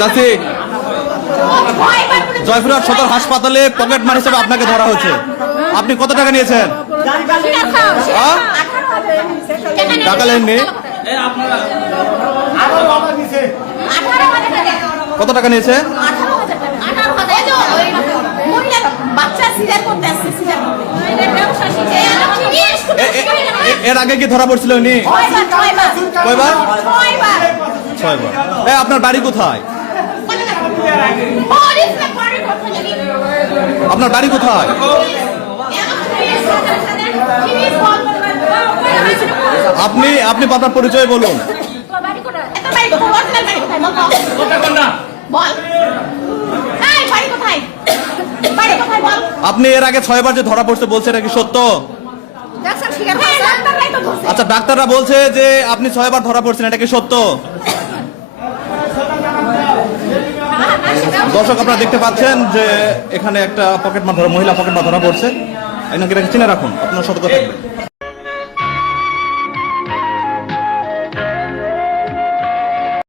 চাচি, জয়পুরহাট সদর হাসপাতালে পকেটমার হিসেবে আপনাকে ধরা হয়েছে। আপনি কত টাকা নিয়েছেন? টাকা নেননি? কত টাকা নিয়েছে? এর আগে কি ধরা পড়ছিল উনি? কয়বার? 6 বার। আপনার বাড়ি কোথায়? আপনার বাড়ি কোথায়? আপনি আপনার পরিচয় বলুন। আপনি এর আগে 6 বার যে ধরা পড়ছে বলছে এটা কি সত্য? আচ্ছা, ডাক্তাররা বলছে যে আপনি 6 বার ধরা পড়ছেন, এটা কি সত্য? দর্শক, আপনারা দেখতে পাচ্ছেন যে এখানে একটা মহিলা পকেটমার ধরা পড়ছে। এনাকে চিনে রাখুন, আপনারা সতর্ক থাকবেন।